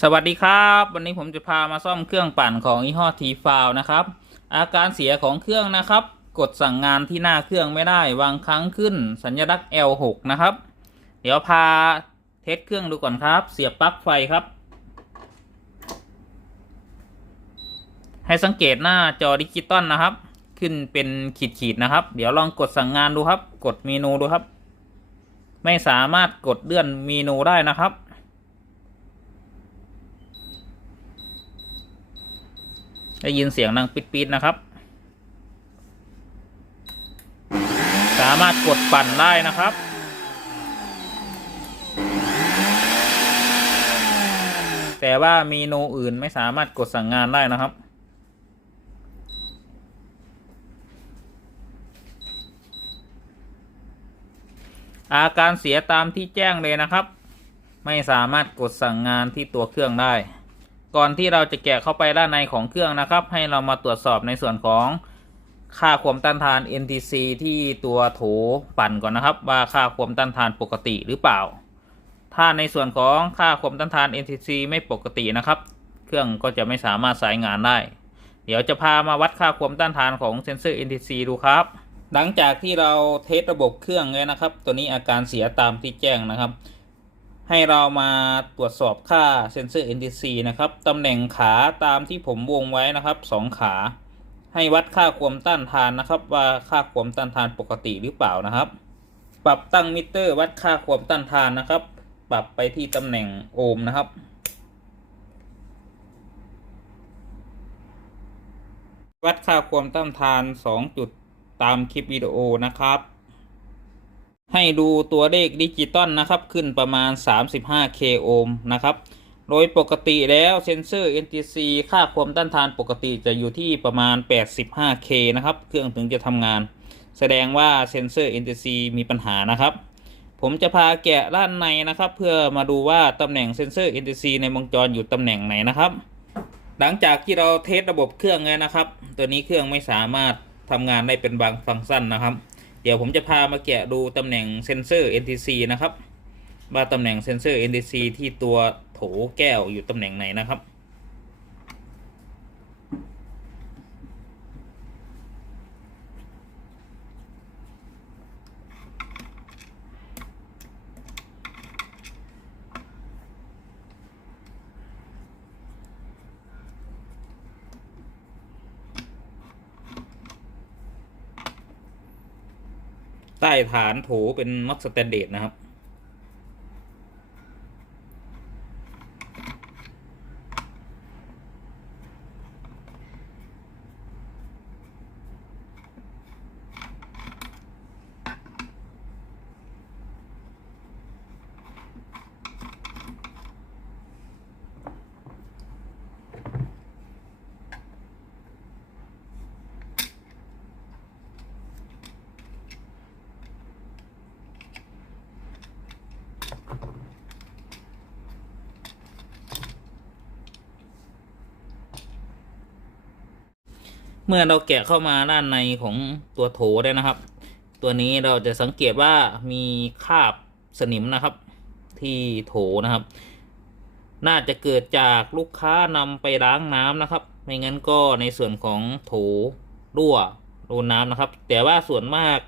สวัสดีครับวันนี้ผมจะพามาซ่อมเครื่องปั่นของยี่ห้อทีฟาวนะครับอาการเสียของเครื่องนะครับกดสั่งงานที่หน้าเครื่องไม่ได้บางครั้งขึ้นสัญลักษณ์ L6 นะครับเดี๋ยวพาเทสเครื่องดูก่อนครับเสียบปลั๊กไฟครับให้สังเกตหน้าจอดิจิตอลนะครับขึ้นเป็นขีดๆนะครับเดี๋ยวลองกดสั่งงานดูครับกดเมนูดูครับไม่สามารถกดเลื่อนเมนูได้นะครับได้ยินเสียงดังปิดๆนะครับสามารถกดปั่นได้นะครับแต่ว่าเมนูอื่นไม่สามารถกดสั่งงานได้นะครับอาการเสียตามที่แจ้งเลยนะครับไม่สามารถกดสั่งงานที่ตัวเครื่องได้ก่อนที่เราจะแกะเข้าไปด้านในของเครื่องนะครับให้เรามาตรวจสอบในส่วนของค่าความต้านทาน NTC ที่ตัวโถปั่นก่อนนะครับว่าค่าความต้านทานปกติหรือเปล่าถ้าในส่วนของค่าความต้านทาน NTC ไม่ปกตินะครับเครื่องก็จะไม่สามารถใช้งานได้เดี๋ยวจะพามาวัดค่าความต้านทานของเซ็นเซอร์ NTC ดูครับหลังจากที่เราเทสระบบเครื่องเลยนะครับตัวนี้อาการเสียตามที่แจ้งนะครับให้เรามาตรวจสอบค่าเซ็นเซอร์ NTC นะครับตำแหน่งขาตามที่ผมวงไว้นะครับ2 ขาให้วัดค่าความต้านทานนะครับว่าค่าความต้านทานปกติหรือเปล่านะครับปรับตั้งมิเตอร์วัดค่าความต้านทานนะครับปรับไปที่ตำแหน่งโอห์มนะครับวัดค่าความต้านทาน2 จุดตามคลิปวิดีโอนะครับให้ดูตัวเลขดิจิตอลนะครับขึ้นประมาณ 35K โอห์มนะครับโดยปกติแล้วเซนเซอร์ NTC ค่าความต้านทานปกติจะอยู่ที่ประมาณ 85K นะครับเครื่องถึงจะทำงานแสดงว่าเซนเซอร์ NTC มีปัญหานะครับผมจะพาแกะด้านในนะครับเพื่อมาดูว่าตำแหน่งเซนเซอร์ NTC ในวงจรอยู่ตำแหน่งไหนนะครับหลังจากที่เราเทสระบบเครื่องแล้วนะครับตัวนี้เครื่องไม่สามารถทำงานได้เป็นบางฟังก์ชันนะครับเดี๋ยวผมจะพามาแกะดูตำแหน่งเซนเซอร์ NTC นะครับว่าตำแหน่งเซนเซอร์ NTC ที่ตัวโถแก้วอยู่ตำแหน่งไหนนะครับใต้ฐานโถเป็นน็อตสแตนเดร์ดนะครับเมื่อเราแกะเข้ามาด้านในของตัวโถได้นะครับตัวนี้เราจะสังเกตว่ามีคราบสนิมนะครับที่โถนะครับน่าจะเกิดจากลูกค้านำไปล้างน้ำนะครับไม่งั้นก็ในส่วนของโถรั่วโดนน้ำนะครับแต่ว่าส่วนมาก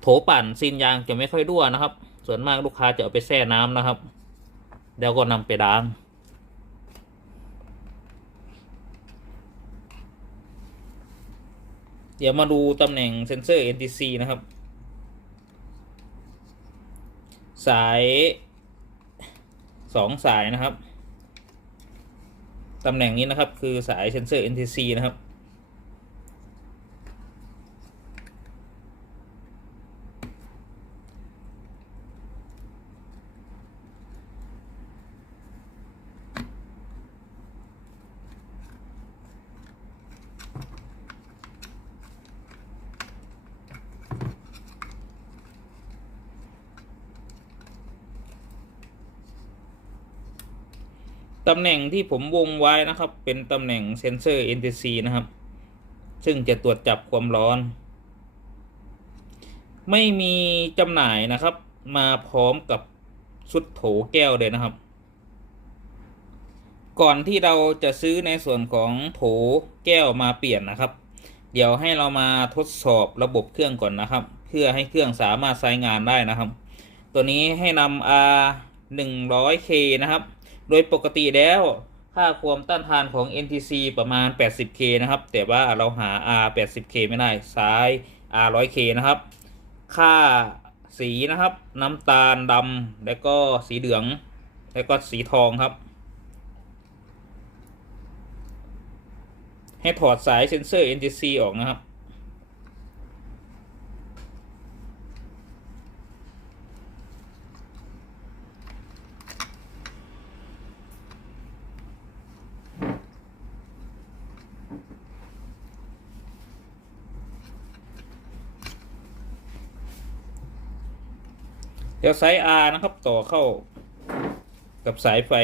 โถปั่นซีนยางจะไม่ค่อยรั่วนะครับส่วนมากลูกค้าจะเอาไปแช่น้ำนะครับแล้วก็นำไปล้างเดี๋ยวมาดูตำแหน่งเซนเซอร์ NTC นะครับสาย2 สายนะครับตำแหน่งนี้นะครับคือสายเซนเซอร์ NTC นะครับตำแหน่งที่ผมวงไว้นะครับเป็นตำแหน่งเซนเซอร์ NTC นะครับซึ่งจะตรวจจับความร้อนไม่มีจำหน่ายนะครับมาพร้อมกับชุดโถแก้วเลยนะครับ ก่อนที่เราจะซื้อในส่วนของโถแก้วมาเปลี่ยนนะครับ เดี๋ยวให้เรามาทดสอบระบบเครื่องก่อนนะครับ เพื่อให้เครื่องสามารถใช้งานได้นะครับ ตัวนี้ให้นำ R 100K นะครับ โดยปกติแล้วค่าความต้านทานของ NTC ประมาณ 80K นะครับ แต่ว่าเราหา R 80K ไม่ได้ใช้ R 100K นะครับ ค่าสีนะครับน้ำตาลดำแล้วก็สีเหลืองแล้วก็สีทองครับ ให้ถอดสายเซ็นเซอร์ NTC ออกนะครับเดี๋ยวสาย R นะครับต่อเข้ากับสายไฟ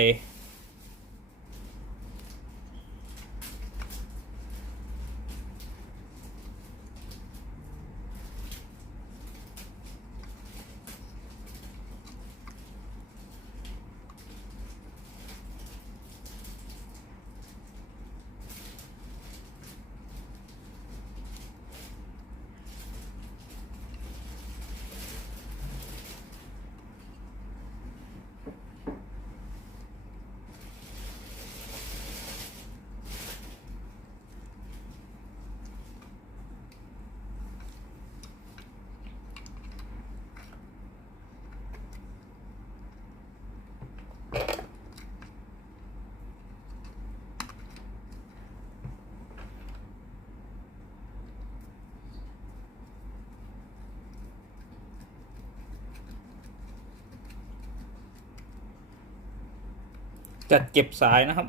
จัดเก็บสายนะครับ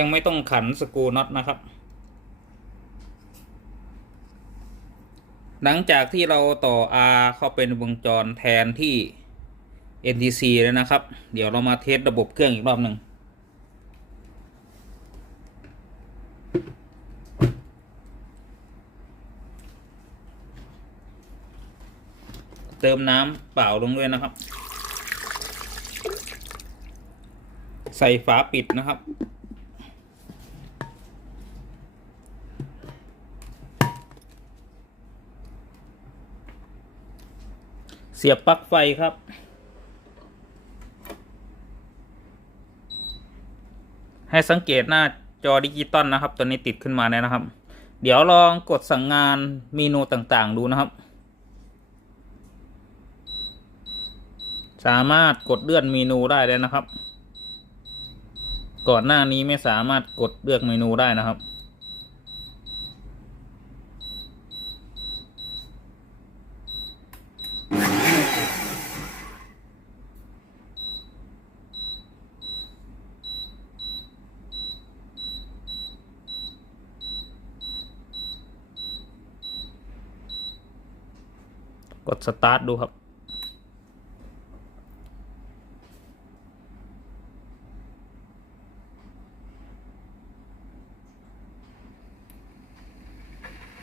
ยังไม่ต้องขันสกรูน็อตนะครับหลังจากที่เราต่อ R เข้าเป็นวงจรแทนที่ NTC แล้วนะครับเดี๋ยวเรามาเทสระบบเครื่องอีกรอบหนึ่งเติมน้ำเปล่าลงด้วยนะครับใส่ฝาปิดนะครับเสียบปลั๊กไฟครับให้สังเกตหน้าจอดิจิตอลนะครับตัวนี้ติดขึ้นมาแล้วนะครับเดี๋ยวลองกดสั่งงานเมนูต่างๆดูนะครับสามารถกดเลื่อนเมนูได้เลยนะครับก่อนหน้านี้ไม่สามารถกดเลือกเมนูได้นะครับกดสตาร์ทดูครับ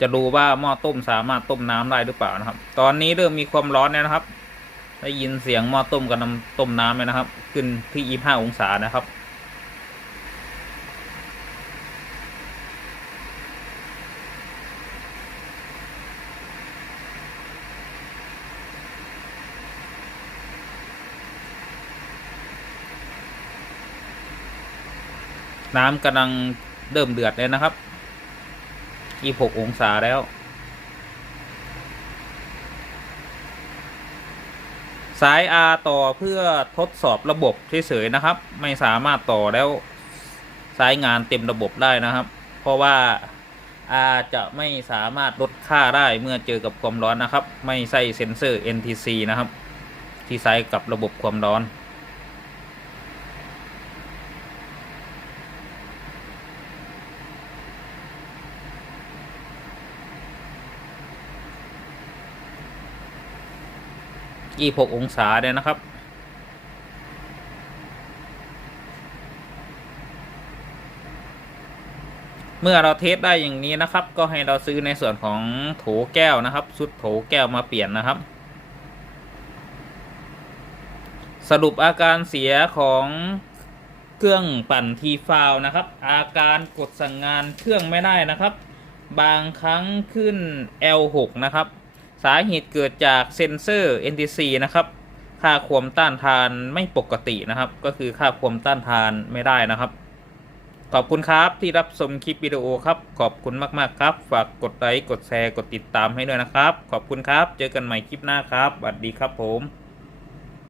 จะดูว่าหม้อต้มสามารถต้มน้ำได้หรือเปล่านะครับตอนนี้เริ่มมีความร้อนแล้วนะครับได้ยินเสียงหม้อต้มกับน้ำต้มน้ำเลยนะครับขึ้นที่25 องศานะครับน้ำกำลังเริ่มเดือดเลยนะครับ26 องศาแล้วสาย R ต่อเพื่อทดสอบระบบเฉยๆนะครับไม่สามารถต่อแล้วใช้งานเต็มระบบได้นะครับเพราะว่า R จะไม่สามารถลดค่าได้เมื่อเจอกับความร้อนนะครับไม่ใช่เซ็นเซอร์ NTC นะครับที่ใช้กับระบบความร้อน 26 องศาเนี่ยนะครับเมื่อเราเทสได้อย่างนี้นะครับก็ให้เราซื้อในส่วนของโถแก้วนะครับชุดโถแก้วมาเปลี่ยนนะครับสรุปอาการเสียของเครื่องปั่นทีฟาวนะครับอาการกดสั่งงานเครื่องไม่ได้นะครับบางครั้งขึ้น L6 นะครับสาเหตุเกิดจากเซนเซอร์ NTC นะครับค่าความต้านทานไม่ปกตินะครับก็คือค่าความต้านทานไม่ได้นะครับขอบคุณครับที่รับชมคลิปวิดีโอครับขอบคุณมากๆครับฝากกดไลค์กดแชร์กดติดตามให้ด้วยนะครับขอบคุณครับเจอกันใหม่คลิปหน้าครับสวัสดีครับผม